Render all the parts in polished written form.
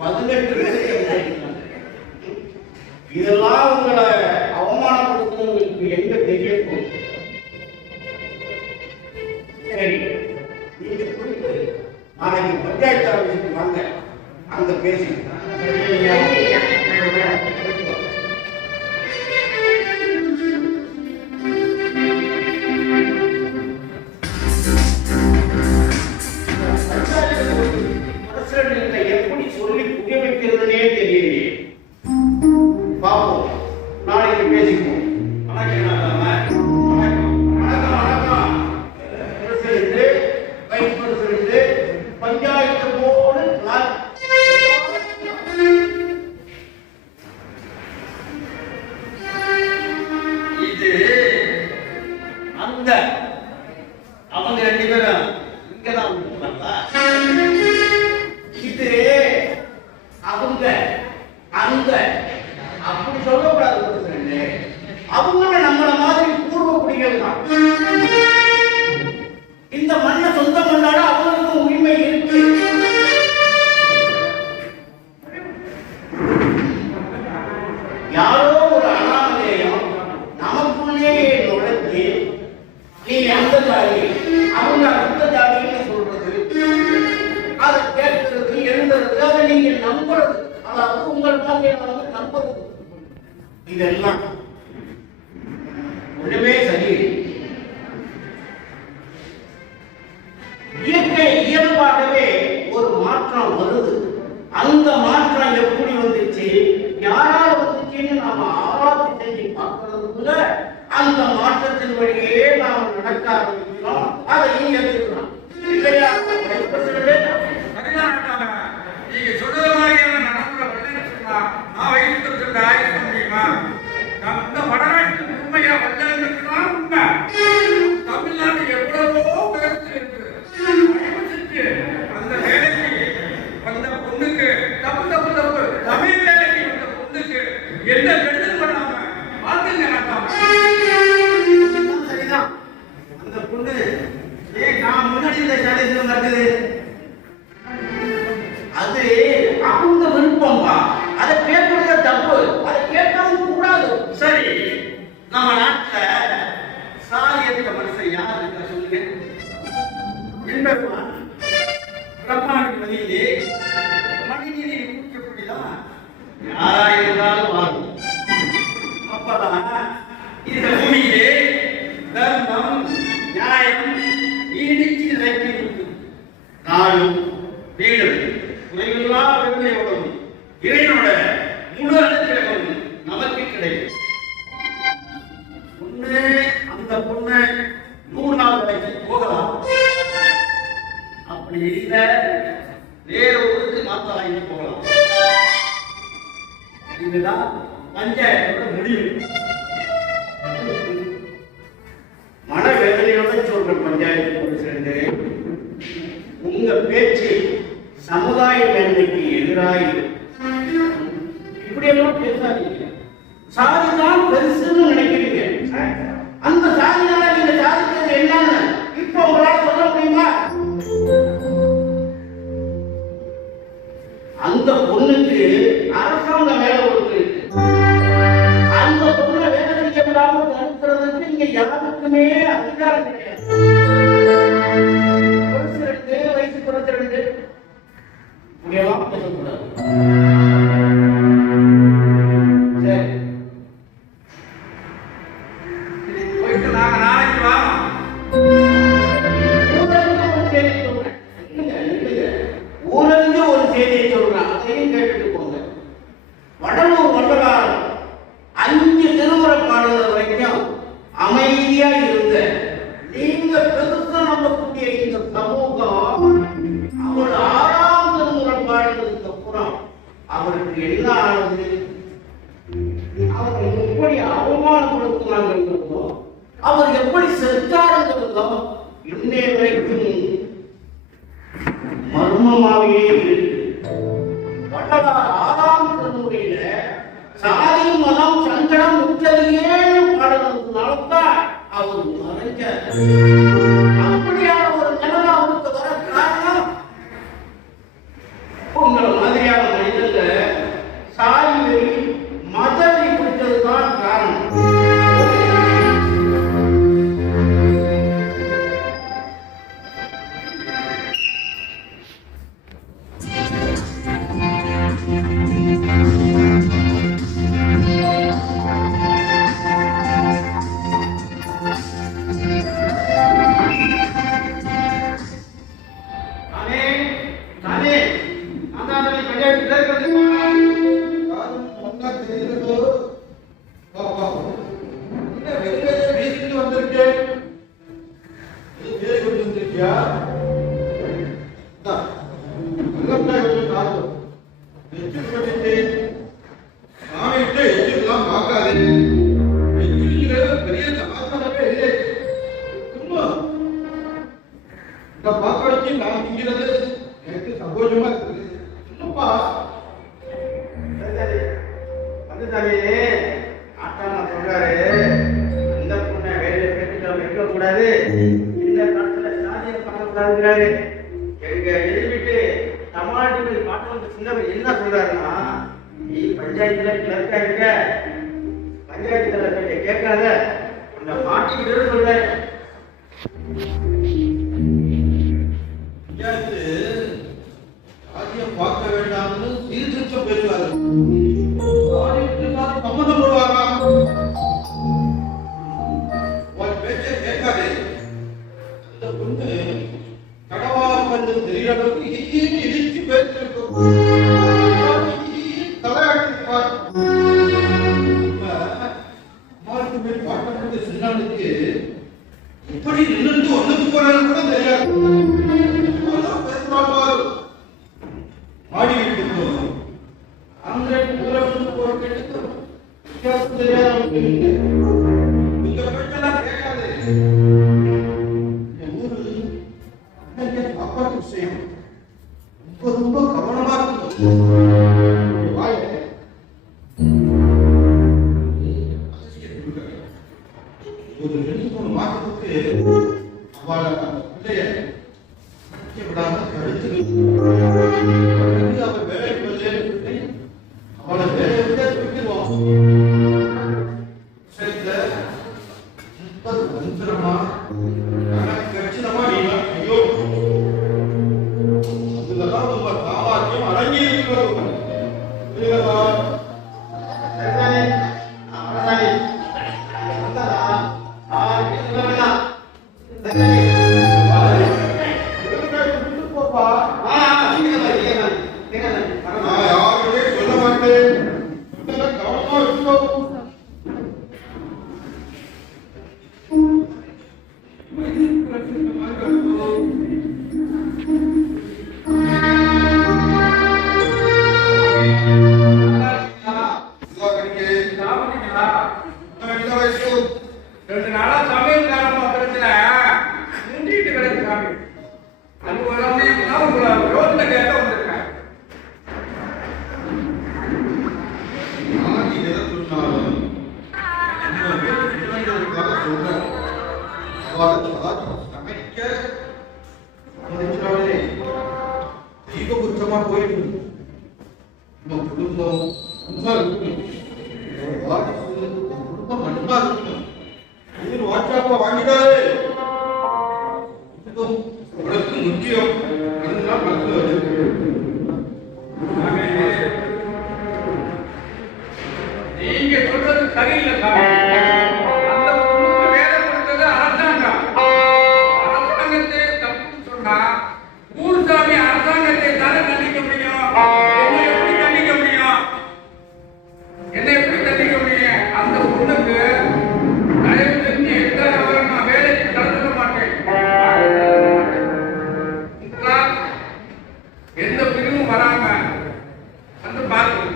18 பேர். இதெல்லாம் உங்களை அவமானப்படுத்துறவங்களுக்கு எங்க தெரிய போகுது? சரி, நீங்க புரியுது. நாளைக்கு பஞ்சாயத்து ஆஃபீஸுக்கு வாங்க, அங்க பேசிக்கலாம். எப்படி சொல்லி புரிய வைக்கிறதுனே தெரியலையே. பாப்போம், நாளைக்கு பேசிக்குவோம். பஞ்சாயத்து போர்டு இது அந்த அவங்க 2 பேரும் இங்கதான் இது அவங்க அந்த அப்படி சொல்லக்கூடாது. அவங்க நம்மள மாதிரி பூர்வ குடிகள் தான். இந்த மண்ணை சொந்தம் கொண்டாட அவங்களுக்கும் உரிமை இருக்கு. யாரோ ஒரு அனாமதேயம் நமக்குள்ளே நுழைஞ்சு நீ அந்த ஜாதி அவங்க அந்த ஜாதின்னு சொல்றது, அதை கேட்கறது, எழுதுறது, அதை நீங்க நம்புறது, அதாவது உங்கள் மாதிரி நம்புறது, இதெல்லாம் ஒண்ணுமே சரி. இயற்கை இயல்பாகவே ஒரு மாற்றம் வருது. அந்த மாற்றம் எப்படி வந்துச்சு, யாரால் வந்துச்சுன்னு நாம ஆராய்ச்சி செஞ்சு பார்க்கறதுக்குள்ள அந்த மாற்றத்தின் வழியே நாம நடக்க ஆரம்பிக்கிறோம். அதையும் ஏற்றுக்கிறோம் இல்லையா? நீங்க சொல்றது மாதிரியான நடப்புல நான் வைத்திருக்கிற ஆய்வு முடியுமா? இந்த வடநாட்டு உண்மையா வந்தாங்கன்னா உண்மை. தமிழ்நாடு எவ்வளவோ உயர்த்தி இருக்கு. அந்த வேலைக்கு வந்த பொண்ணுக்கு தப்பு தப்பு தப்பு தமிழ் வேலைக்கு வந்த பொண்ணுக்கு எந்த கெடுதல் பண்ணாம வாழ்க்கை நடத்தாம சரிதான். அந்த பொண்ணு நான் முன்னாடி இந்த சாலைக்கு நடக்குது, அது அவங்க விருப்பம்பா. அதை கேட்கறது தப்பு, அதை கேட்கவும் கூடாது. சரி, நம்ம நாட்டுல சாதியற்ற மனுஷன் யார் இருக்கா சொல்லுங்க? என்பதுதான் பிரம்மாவின் வழியிலே மனிதனை கூட்டப்படிதான் யாராயிருந்தாலும் ஆகும். அப்பதான் இந்த பூமியிலே தர்மம் நியாயம் நீடிச்சு நிலைக்கு நாடும் வீடும் குறைவில்லா பெருமையோடும் இறைவனோட முழு அனுக்கிரகம் நமக்கு கிடைக்கும். பொண்ணு அந்த பொண்ணு 100 நாள் வரைக்கும் போகலாம். அப்படி இல்ல வேற ஊருக்கு மாத்தலாம் போகலாம். இதுதான் பஞ்சாயத்தோட முடிவு. மனவேதனையோட சொல்ற பஞ்சாயத்து சேர்ந்து உங்க பேச்சு சமுதாய மேன்மைக்கு எதிராக இப்படியெல்லாம் பேசாதீங்க. சாதிதான் பெருசுன்னு நினைக்கிறீங்க. அந்த சாதினால நீங்க சாதிக்கிறது என்னன்னு இப்ப உங்களால சொல்ல முடியுமா? அந்த பொண்ணுக்கு அரசாங்க வேலை கொடுத்து அந்த பொண்ணை வேலை செய்ய விடாமல் தடுக்கிறதுக்கு இங்க யாருக்குமே அதிகாரம் கிடையாது. வயசு குறைச்சிருந்து இப்படியெல்லாம் பேசக்கூடாது. சரி, போயிட்டு நாங்க நாளைக்கு வரோம். ஊரறிஞ்சு ஒரு செய்தியை சொல்றேன், அதையும் கேட்டுட்டு போங்க. வடலூர் வள்ளலார் 5 திருமுறை பாடுற வரைக்கும் அமைதியா இருந்த நீங்க பெருசா நம்பக்கூடிய இந்த சமூகம் அவர் 6ஆம் திருமுறை பாடுறதுக்கு அப்புறம் அவருக்கு என்ன ஆனது? அவரை எப்படி அவமானப்படுத்தினாங்கிறதோ, அவர் எப்படி செத்தாருங்கிறதோ இன்னைய வரைக்கும் மர்மமாகவே இருக்கு. வள்ளலார் 6ஆம் திருமுறையில சாதி மதம் சங்கடம் உச்சதையே பாடுறதுனால்தான் அவர் மறைஞ்சார். அப்படியான ஒரு நிலைமை அவருக்கு வர காரணம் உங்களை மாதிரியான மனிதர்கள் பஞ்சாயத்து கேட்கறது ஒன்னா தெரியுதோ பாப்பா என்ன வெளியே வீசிட்டு வந்திருக்கேன் வேலை கொண்டு வந்திருக்கியா சாமிகிட்ட எச்சிலாம் பார்க்காதே எச்சிங்கிற பெரிய சமாச்சாரமே இல்லை சும்மா இந்த பார்க்க வச்சு நான் திங்கிறது எனக்கு சந்தோஷமா இருக்குது சும்மாப்பா வந்துட்டாலே ஆட்டாமா சொல்றாரு அந்த பொண்ணை வேலையை கேட்டுக்காம இருக்க கூடாது இந்த காலத்துல சாதியம் பண்ணக்கூடாதுங்கிறாரு எங்க எழுதிட்டு தமிழ்நாட்டுக்கு பாட்டு வந்து சின்னவர் என்ன சொல்றாருன்னா நீ பஞ்சாயத்துல கிளர்க்கா இருக்க பஞ்சாயத்து தலைவர் கேட்காத அந்த மாட்டிக்கிட்டு சொல்றாரு பஞ்சாயத்து சாதியம் பார்க்க வேண்டாம்னு சீர்திருத்தம் பேசுவாரு சம்மந்தம் போடுவாரா உன் பேச்சை கேட்காதே அந்த பொண்ணு கடவா வந்து தெரியற அளவுக்கு இடிச்சு பேசிருக்கும் தலையாட்டிருப்பார் அம்மாவுக்கு மேல் பாட்டப்பட்ட சின்னாளுக்கு எப்படி நின்று ஒண்ணுக்கு போறாரு கூட தெரியாது பேசுவாள் மாடி வீட்டுக்கு அந்த ஊரவுக்கு போற கேட்டு வித்தியாசம் தெரியாது இந்த பேச்செல்லாம் கேட்காது சாப்பாட்டு விஷயம் ரொம்ப கவனமா இருக்கு ஒரு 2-3 மாசத்துக்கு அவளை பிள்ளைய விடாம தடுத்து அவள் வேலைக்கு அவளை வேலையை விட தூக்கிடுவான் மந்திரமா கட்சிதமா நீ ஐயோ அதுலதான் உங்க சாமார்த்தியம் அடங்கி இருக்கிறது யாருமே சொல்ல மாட்டேன் கவனமா இருக்கோ ரெண்டு நாளா சமையல்காரன் பத்திரத்துல நின்றுட்டு கிடக்கு சாமி அது உங்களை ரோட்ல கேட்க வந்திருக்கேன் தீபகுற்றமா போயிட்டு நம்ம குடும்பம் நல்லா இருக்கணும் குடும்பம் நல்லா இருக்கணும் இது வாட்ஸ்அப்ப வாங்கிட்டாரு உனக்கு முக்கியம் அதுதான் மனசுல வச்சிருக்கு நீங்க சொல்றது சரியில்லை சாமி அந்த பொண்ணுக்கு வேலை கொடுத்தது அரசாங்கம் அரசாங்கத்தை தப்புன்னு சொன்னா ஊர்சாமி அரசாங்கத்தை தானே தண்டிக்க முடியும் என்ன எப்படி தண்டிக்க முடியும் அந்த பொண்ணுக்கு தயவு செஞ்சு எந்த நபரும் நான் வேலைக்கு கடந்துட மாட்டேன் எந்த பிரிவும் வராம வந்து பார்த்து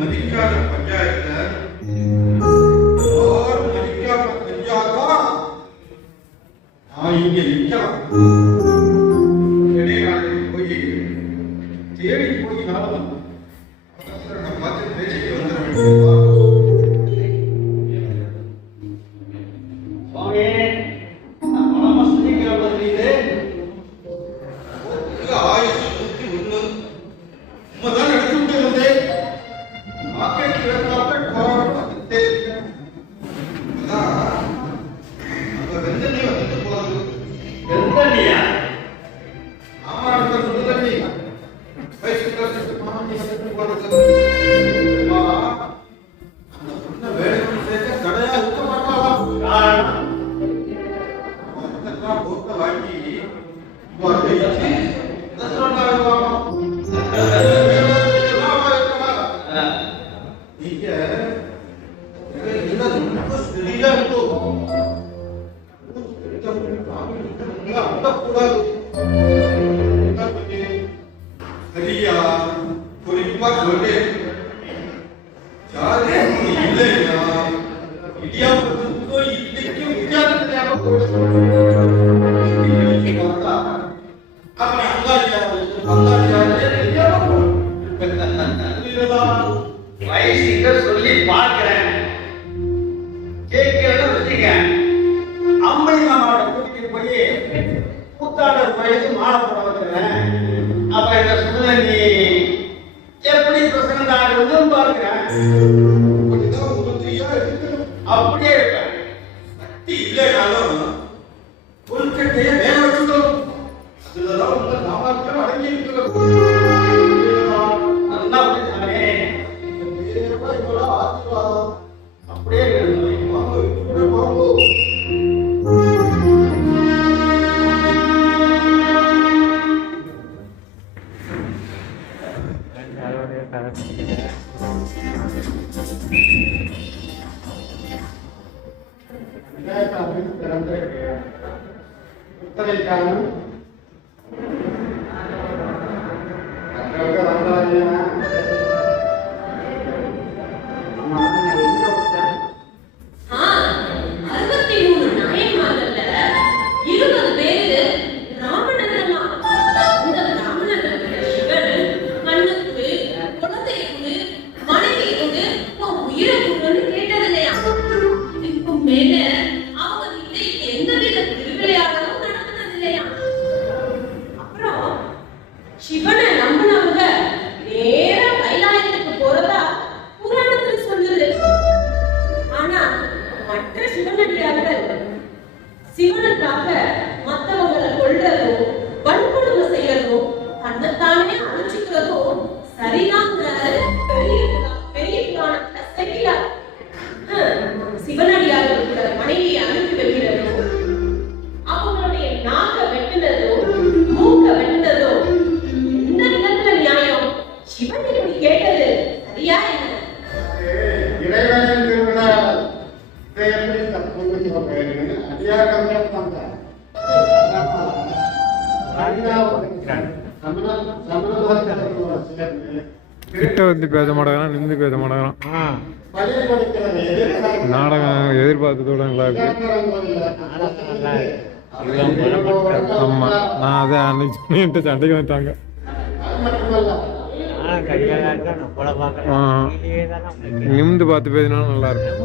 மதிக்காத பஞ்சாயத்துல யாரும் மதிக்காம செஞ்சாதான் நான் இங்க நிக்கலாம் இடைக்காலத்தில் போய் தேடி போய் நானும் பார்த்து பேசிட்டு வந்துட வேண்டியதா ஆயுஷ் 101 உண்மைதான் நடந்துட்டு இருந்தேன் ஆக்கைக்கு வேண்டாம் அதான் வெந்தனே வாங்கி வச்சு நீங்க ரொம்ப சரியா இருக்கும் சரியா குறிப்பா சொல்லு யாரு இல்லையா இடியாப்பத்துக்கும் இட்லிக்கும் வித்தியாசம் அப்புறம் வயசுங்க சொல்லி பார்க்கிறேன் கேட்கிறத வச்சுக்க அம்மை மாமாவோட கூட்டிட்டு போய் கூத்தாடர் கோயிலுக்கு மாலை போட வைக்கிறேன். அப்ப இந்த சுடுதண்ணி எப்படி பிரசனம் ஆகுதுன்னு பார்க்கிறேன். அப்படியே இருப்பேன். சக்தி இல்லைனாலும் கொல்கட்டையை வேக வச்சுட்டோம். அதுலதான் உங்க சாமர்த்தியம் அடங்கி இருக்கிறது. நல்லா புரிஞ்சானே. அப்படியே உத்தரைக்காரன் சிவனை நம்பினவங்க நேரா கைலாயத்துக்கு போறதா புராணத்தில் சொல்லுது. ஆனா மற்ற சிவனடியார்கள் சிவனுக்காக மற்றவங்களை கொல்றதும் வன்கொடுமை செய்யறதும் தன்னைத்தானே அழிச்சுக்கிறதும் சரிதாங்கிற பெரிய புராணத்துல செய்யலாம். சிவனடியார்களுக்கு மனைவியை அனுப்பி வைக்கிறதும் அவங்களுடைய நாக்க வெட்டினதும் மூக்க வெட்டினதும் எந்த விதத்துல நியாயம்? சிவன் இப்படி கேட்டது சரியா என்ன? இறைவனின் திருவிழா இதை எப்படி தப்பு சொல்றேன்னு அதிகாரம் கேட்பாங்க. கிட்ட வந்து பேச மாட்டேங்கிறான், நின்று பேச மாட்டேங்கிறான். நாடகம் எதிர்பார்த்ததோட நல்லா இருக்கு. ஆமா, நான் அதை அன்னைக்கு சொன்னிட்டு சண்டைக்கு வந்துட்டாங்க. நிமிந்து பார்த்து பேசினாலும் நல்லா இருக்கும்.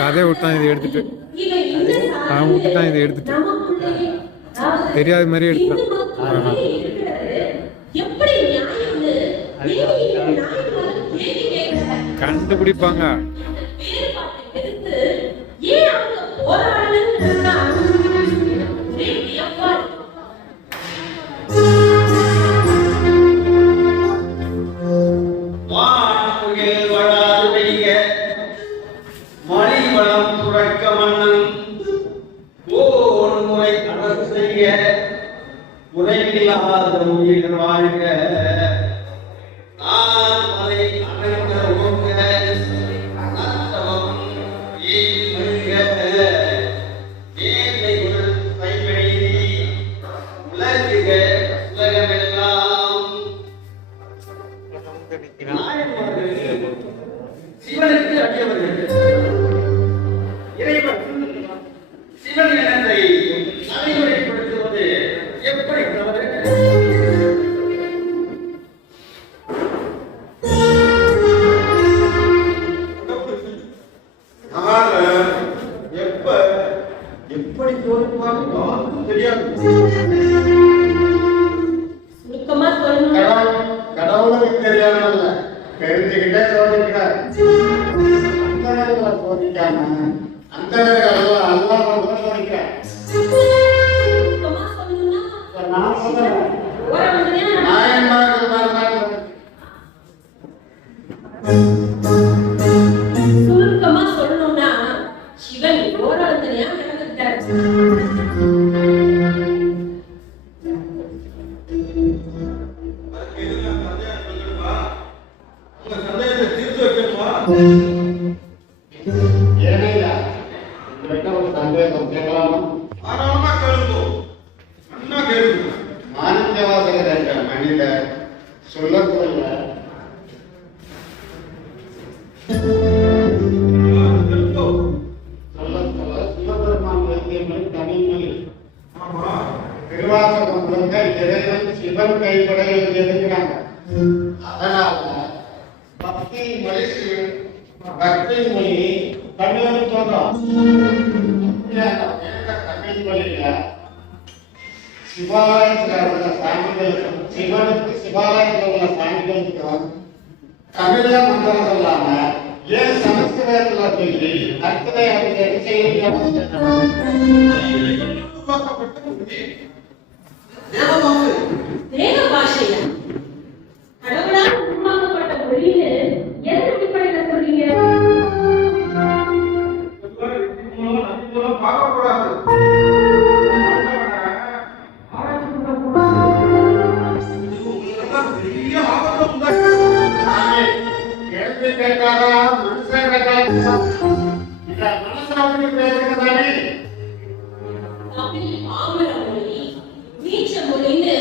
கதையை விட்டான் இதை எடுத்துட்டு, அவன் விட்டுட்டான் இதை எடுத்துட்டு தெரியாத மாதிரி எடுத்துட்டான். கண்டுபிடிப்பாங்க. மணிவளம் துறக்க மன்னன் போர் முறை கடல் செய்ய உரையில்லாத உயிர் வாழ்க. நான் மலை அணைந்த ஓங்க நத்தவம் ஈழ்க ஏழைகள் கைவெளி உலகுக உலகமெல்லாம். சிவனுக்கு அடியவர்கள் இறைவன் சிவன் இனத்தை நடைமுறைப்படுத்துவது எப்படி தவறு? எப்ப எப்படி தோற்பாங்க யாருக்கும் தெரியாது. சுருக்கமா சொல்லணும். கடவுளுக்கு தெரியாம தெரிஞ்சுக்கிட்டே சோதிக்கிறார். அந்தனர்களை சோதிக்காம அந்தனர்கள் அல்லா சோதிக்கிறார். சுருக்கமா சொல்லணும்னா நான் சொல்றேன், ஓர வந்தீங்கன்னா நாயன்மார்கள் வரலாறு சுருக்கமா கற்பின் மொழி தமிழ் தோன்றும். தமிழ் மொழியில சிவாலயத்தில் உள்ள சாமிகளுக்கும் சிவனுக்கு சிவாலயத்தில் உள்ள சாமிகளுக்கும் தமிழ்ல மந்திரம் சொல்லாம ஏன் சமஸ்கிருதத்துல சொல்லி அர்த்தத்தை அவருக்கு செய்ய தேவ பாஷையா? கடவுளால் உருவாக்கப்பட்ட மொழின்னு எதன் அடிப்படையில சொல்றீங்க? பார்க்கக்கூடாது. பெரிய ஆபத்து கேள்வி கேட்காதா மனுஷன் கேட்காதா இந்த மனசாட்சி பேசுகிறதானே தமிழ் பாமர மொழி, நீச்ச மொழின்னு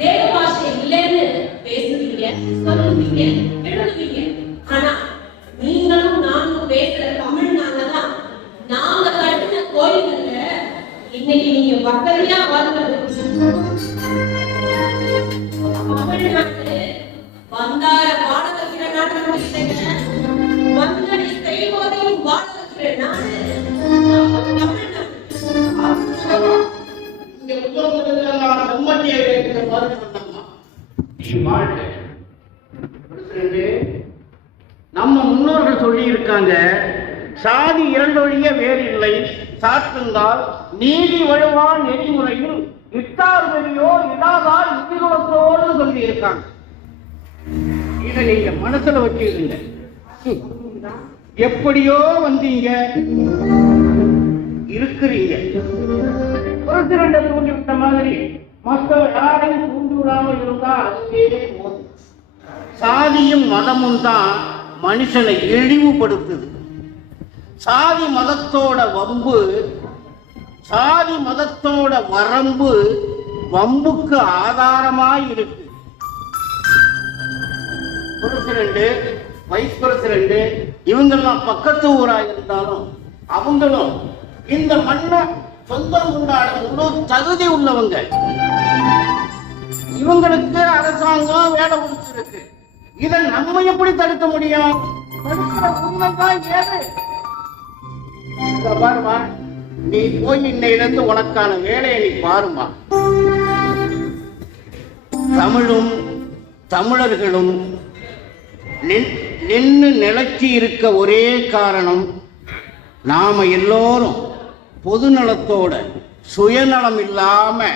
தேவ பாஷை இல்லைன்னு பேசுவீங்க, சொல்லுவீங்க, எழுதுவீங்க. ஆனா நீங்களும் நானும் பேசுற தமிழ்நாடுதான் நாங்க கட்டின கோயில்கள்ல இன்னைக்கு நீங்க வசதியா வாழ்றது. தமிழ்நாட்டு வந்தார வாழ வைக்கிற நாட்டு முடிச்சுங்க, வந்தடி செய்வதையும் வாழ வைக்கிற நாடு தமிழ்நாடு. இங்க உள்ளவங்களுக்கெல்லாம் செம்மட்டியை வைக்கிற மாதிரி சொன்னோம்னா நீ வாழ்க. நம்ம முன்னோர்கள் சொல்லி இருக்காங்க, சாதி இரண்டொழிய வேறு இல்லை சாற்றுந்தால் நீதி வழுவா நெறிமுறையில் இட்டார் வெளியோ இடாதால் இதிகுலத்தோடு சொல்லி இருக்காங்க. இதை நீங்க மனசுல வச்சுருங்க. எப்படியோ வந்தீங்க இருக்கிறீங்க. ஒரு சிறந்த தூண்டி விட்ட மாதிரி மக்கள் யாரையும் தூண்டி விடாமல் இருந்தா அதுவே போதும். சாதியும் மதமும் தான் மனுஷனை இழிவுபடுத்துது. சாதி மதத்தோட வம்பு, சாதி மதத்தோட வரம்பு வம்புக்கு ஆதாரமாய் இருக்கு. பிரசிடண்ட், வைஸ் பிரசிடண்ட் இவங்கெல்லாம் பக்கத்து ஊரா இருந்தாலும் அவங்களும் இந்த மண்ணை சொந்தம் கொண்டாட முழு தகுதி உள்ளவங்க. இவங்களுக்கு அரசாங்கம் வேலை கொடுத்திருக்கு. இதை நம்ம எப்படி தடுக்க முடியும்? தடுக்கிற உண்மைதான் ஏது. பாருமா, நீ போய் இன்னையிலிருந்து உனக்கான வேலையை நீ பாருமா. தமிழும் தமிழர்களும் நின்று நிலைச்சி இருக்க ஒரே காரணம், நாம எல்லோரும் பொது நலத்தோட சுயநலம் இல்லாம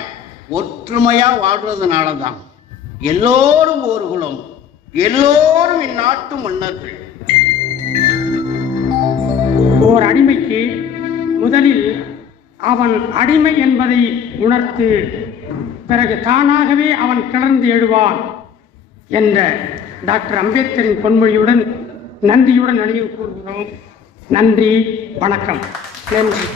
ஒற்றுமையா வாழ்றதுனாலதான். எல்லோரும் ஒரு குலம், எல்லோரும் இந்நாட்டு மன்னர்கள். ஓர் அடிமைக்கு முதலில் அவன் அடிமை என்பதை உணர்த்து, பிறகு தானாகவே அவன் கிளர்ந்து எழுவான் என்ற டாக்டர் அம்பேத்கரின் பொன்மொழியுடன் நன்றியுடன் நினைவு கூறுகிறோம். நன்றி, வணக்கம். நன்றி.